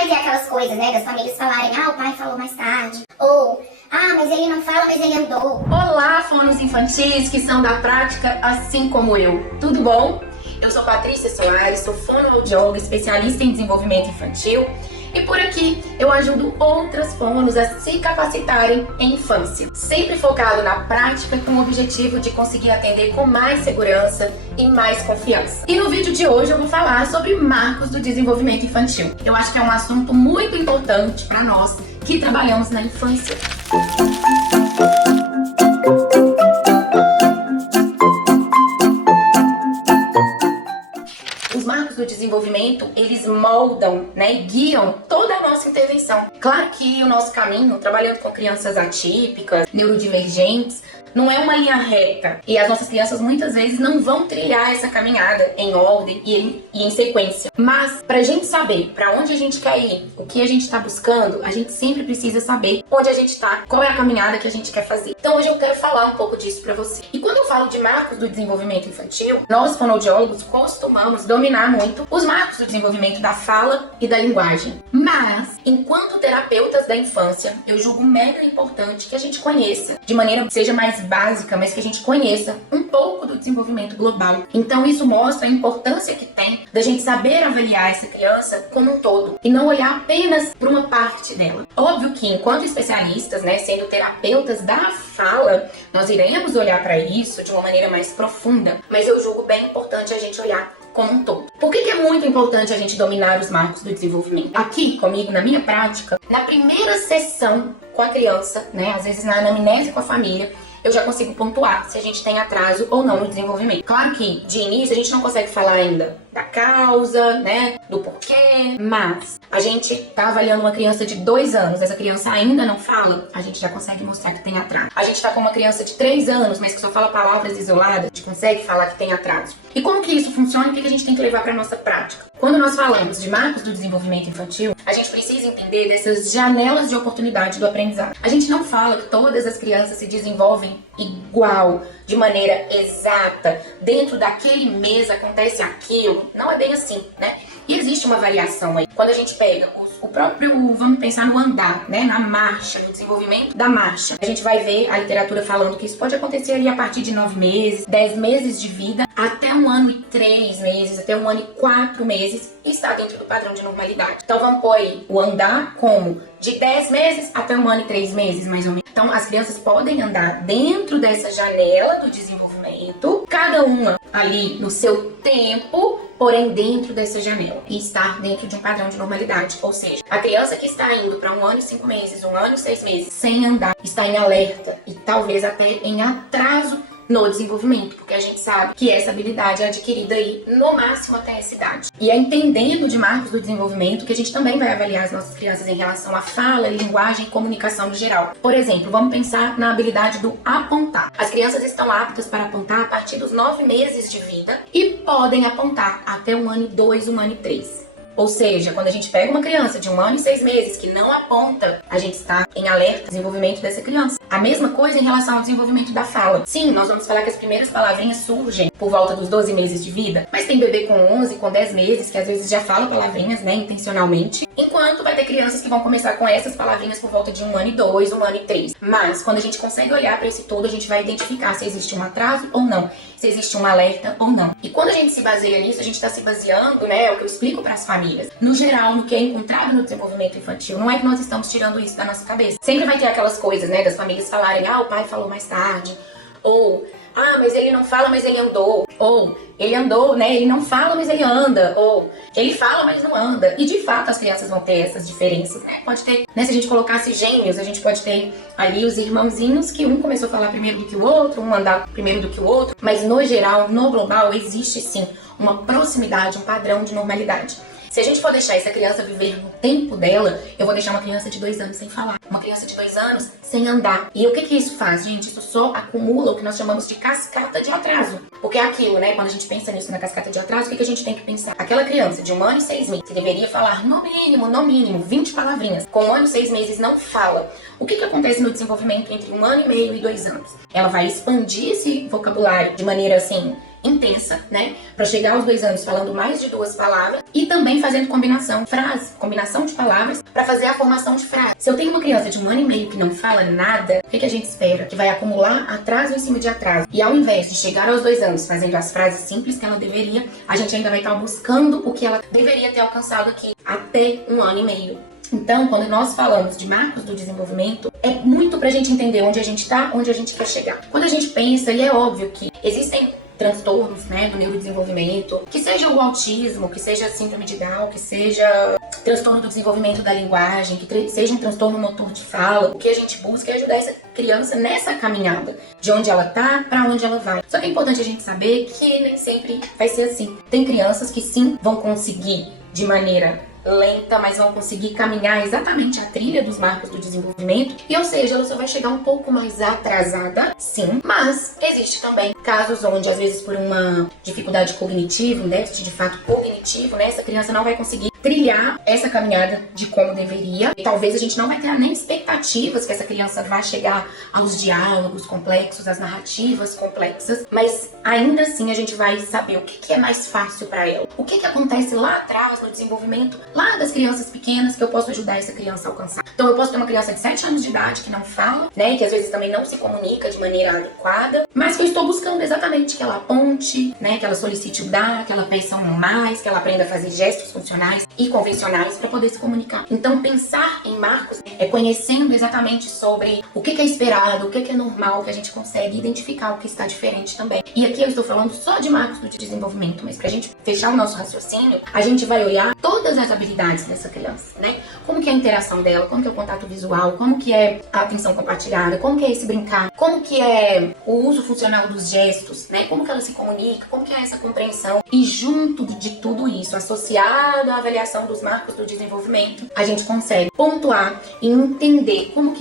vai ter aquelas coisas, né, das famílias falarem, o pai falou mais tarde, ou, mas ele não fala, mas ele andou. Olá, fonos infantis que são da prática, assim como eu. Tudo bom? Eu sou Patrícia Soares, sou fonoaudióloga, especialista em desenvolvimento infantil. E por aqui eu ajudo outras fonos a se capacitarem em infância, sempre focado na prática com o objetivo de conseguir atender com mais segurança e mais confiança. E no vídeo de hoje eu vou falar sobre marcos do desenvolvimento infantil. Eu acho que é um assunto muito importante para nós que trabalhamos na infância. Os marcos do desenvolvimento, eles moldam, e guiam toda a nossa intervenção. Claro que o nosso caminho, trabalhando com crianças atípicas, neurodivergentes, não é uma linha reta. E as nossas crianças muitas vezes não vão trilhar essa caminhada em ordem e em sequência. Mas pra gente saber pra onde a gente quer ir, o que a gente tá buscando, a gente sempre precisa saber onde a gente tá, qual é a caminhada que a gente quer fazer. Então hoje eu quero falar um pouco disso pra você. E quando eu falo de marcos do desenvolvimento infantil, nós fonoaudiólogos costumamos dominar muito os marcos do desenvolvimento da fala e da linguagem. Mas, enquanto terapeutas da infância, eu julgo mega importante que a gente conheça, de maneira que seja mais básica, mas que a gente conheça um pouco do desenvolvimento global. Então isso mostra a importância que tem da gente saber avaliar essa criança como um todo e não olhar apenas para uma parte dela. Óbvio que enquanto especialistas, sendo terapeutas da fala, nós iremos olhar para isso de uma maneira mais profunda, mas eu julgo bem importante a gente olhar como um todo. Por que é muito importante a gente dominar os marcos do desenvolvimento? Aqui comigo, na minha prática, na primeira sessão com a criança, às vezes na anamnese com a família, eu já consigo pontuar se a gente tem atraso ou não no desenvolvimento. Claro que, de início, a gente não consegue falar ainda da causa, do porquê, mas a gente tá avaliando uma criança de 2 anos, essa criança ainda não fala, a gente já consegue mostrar que tem atraso. A gente tá com uma criança de 3 anos, mas que só fala palavras isoladas, a gente consegue falar que tem atraso. E como que isso funciona e o que a gente tem que levar pra nossa prática? Quando nós falamos de marcos do desenvolvimento infantil, a gente precisa entender dessas janelas de oportunidade do aprendizado. A gente não fala que todas as crianças se desenvolvem igual, de maneira exata, dentro daquele mês acontece aquilo, não é bem assim, E existe uma variação aí. Quando a gente pega o próprio, vamos pensar no andar, na marcha, no desenvolvimento da marcha. A gente vai ver a literatura falando que isso pode acontecer ali a partir de 9 meses, 10 meses de vida, até 1 ano e 3 meses, até 1 ano e 4 meses, e está dentro do padrão de normalidade. Então vamos pôr aí o andar como de 10 meses até 1 ano e 3 meses, mais ou menos. Então as crianças podem andar dentro dessa janela do desenvolvimento, cada uma ali no seu tempo, porém dentro dessa janela, e estar dentro de um padrão de normalidade. Ou seja, a criança que está indo para 1 ano e 5 meses, 1 ano e 6 meses, sem andar, está em alerta e talvez até em atraso no desenvolvimento, porque a gente sabe que essa habilidade é adquirida aí no máximo até essa idade. E é entendendo de marcos do desenvolvimento que a gente também vai avaliar as nossas crianças em relação à fala, linguagem e comunicação no geral. Por exemplo, vamos pensar na habilidade do apontar. As crianças estão aptas para apontar a partir dos 9 meses de vida e podem apontar até 1 ano e 2, 1 ano e 3. Ou seja, quando a gente pega uma criança de 1 ano e 6 meses que não aponta, a gente está em alerta ao desenvolvimento dessa criança. A mesma coisa em relação ao desenvolvimento da fala. Sim, nós vamos falar que as primeiras palavrinhas surgem por volta dos 12 meses de vida, mas tem bebê com 11, com 10 meses que às vezes já fala palavrinhas, intencionalmente, enquanto vai ter crianças que vão começar com essas palavrinhas por volta de 1 ano e 2, 1 ano e 3. Mas quando a gente consegue olhar para esse todo, a gente vai identificar se existe um atraso ou não, se existe um alerta ou não. E quando a gente se baseia nisso, a gente está se baseando, é o que eu explico para as famílias, no geral, no que é encontrado no desenvolvimento infantil. Não é que nós estamos tirando isso da nossa cabeça. Sempre vai ter aquelas coisas, das famílias falarem, o pai falou mais tarde, ou, mas ele não fala, mas ele andou, ou, ele andou, ele não fala, mas ele anda, ou, ele fala, mas não anda. E de fato as crianças vão ter essas diferenças, Pode ter, se a gente colocasse gêmeos, a gente pode ter ali os irmãozinhos que um começou a falar primeiro do que o outro, um andar primeiro do que o outro, mas no geral, no global, existe sim uma proximidade, um padrão de normalidade. Se a gente for deixar essa criança viver no tempo dela, eu vou deixar uma criança de 2 anos sem falar, uma criança de 2 anos sem andar. E o que isso faz, gente? Isso só acumula o que nós chamamos de cascata de atraso. Porque é aquilo, quando a gente pensa nisso na cascata de atraso, o que a gente tem que pensar? Aquela criança de 1 ano e 6 meses, que deveria falar no mínimo, 20 palavrinhas, com 1 ano e 6 meses não fala. O que acontece no desenvolvimento entre 1 ano e meio e 2 anos? Ela vai expandir esse vocabulário de maneira assim, intensa, né? Para chegar aos 2 anos falando mais de 2 palavras e também fazendo combinação de palavras para fazer a formação de frase. Se eu tenho uma criança de 1 ano e meio que não fala nada, o que a gente espera? Que vai acumular atraso em cima de atraso. E ao invés de chegar aos 2 anos fazendo as frases simples que ela deveria, a gente ainda vai estar buscando o que ela deveria ter alcançado aqui até 1 ano e meio. Então, quando nós falamos de marcos do desenvolvimento, é muito pra gente entender onde a gente tá, onde a gente quer chegar. Quando a gente pensa, e é óbvio que existem transtornos, né, do neurodesenvolvimento, que seja o autismo, que seja a síndrome de Down, que seja transtorno do desenvolvimento da linguagem, que seja um transtorno motor de fala. O que a gente busca é ajudar essa criança nessa caminhada, de onde ela tá para onde ela vai. Só que é importante a gente saber que nem sempre vai ser assim. Tem crianças que sim vão conseguir de maneira lenta, mas vão conseguir caminhar exatamente a trilha dos marcos do desenvolvimento, e ou seja, ela só vai chegar um pouco mais atrasada, sim, mas existe também casos onde, às vezes por uma dificuldade cognitiva, um déficit de fato cognitivo, né, essa criança não vai conseguir trilhar essa caminhada de como deveria, e talvez a gente não vai ter nem expectativas que essa criança vá chegar aos diálogos complexos, às narrativas complexas, mas ainda assim a gente vai saber o que é mais fácil para ela, o que acontece lá atrás no desenvolvimento lá das crianças pequenas que eu posso ajudar essa criança a alcançar. Então eu posso ter uma criança de 7 anos de idade que não fala, né, que às vezes também não se comunica de maneira adequada, mas que eu estou buscando exatamente que ela aponte, né, que ela solicite o dar, que ela peça um mais, que ela aprenda a fazer gestos funcionais e convencionais para poder se comunicar. Então pensar em marcos é conhecendo exatamente sobre o que é esperado, o que é normal, que a gente consegue identificar o que está diferente também. E aqui eu estou falando só de marcos do desenvolvimento, mas pra gente fechar o nosso raciocínio, a gente vai olhar todas as habilidades dessa criança, né? Como que é a interação dela, como que é o contato visual, como que é a atenção compartilhada, como que é esse brincar, como que é o uso funcional dos gestos, né? Como que ela se comunica, como que é essa compreensão. E junto de tudo isso, associado à avaliação dos marcos do desenvolvimento, a gente consegue pontuar e entender como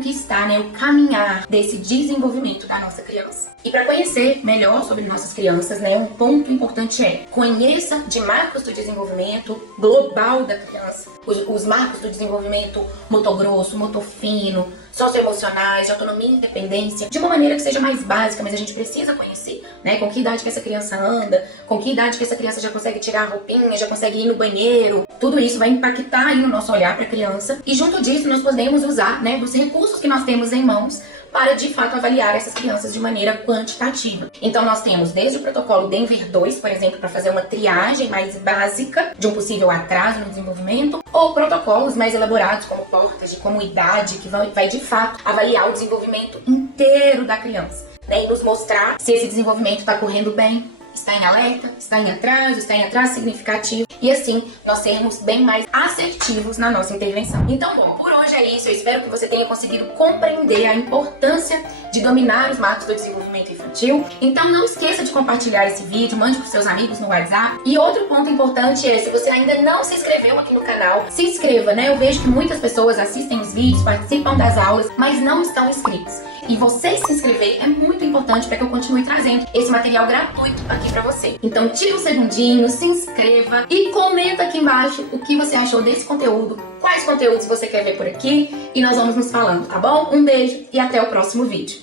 que está, né, o caminhar desse desenvolvimento da nossa criança. E para conhecer melhor sobre nossas crianças, né, um ponto importante é conheça de marcos do desenvolvimento global da criança, os marcos do desenvolvimento motor grosso, motor fino, socioemocionais, de autonomia e independência, de uma maneira que seja mais básica, mas a gente precisa conhecer, né, com que idade que essa criança anda, com que idade que essa criança já consegue tirar a roupinha, já consegue ir no banheiro. Tudo isso vai impactar aí no nosso olhar para a criança, e junto disso nós podemos usar, né, dos recursos que nós temos em mãos para, de fato, avaliar essas crianças de maneira quantitativa. Então, nós temos desde o protocolo Denver 2, por exemplo, para fazer uma triagem mais básica de um possível atraso no desenvolvimento, ou protocolos mais elaborados, como portas, como idade, que vai, de fato, avaliar o desenvolvimento inteiro da criança, né, e nos mostrar se esse desenvolvimento está correndo bem, está em alerta, está em atraso significativo, e assim nós sermos bem mais assertivos na nossa intervenção. Então, bom, por hoje é isso. Eu espero que você tenha conseguido compreender a importância de dominar os marcos do desenvolvimento infantil. Então não esqueça de compartilhar esse vídeo, mande para os seus amigos no WhatsApp. E outro ponto importante é, se você ainda não se inscreveu aqui no canal, se inscreva, né? Eu vejo que muitas pessoas assistem os vídeos, participam das aulas, mas não estão inscritos. E você se inscrever é muito importante para que eu continue trazendo esse material gratuito aqui para você. Então tira um segundinho, se inscreva e comenta aqui embaixo o que você achou desse conteúdo, quais conteúdos você quer ver por aqui, e nós vamos nos falando, tá bom? Um beijo e até o próximo vídeo.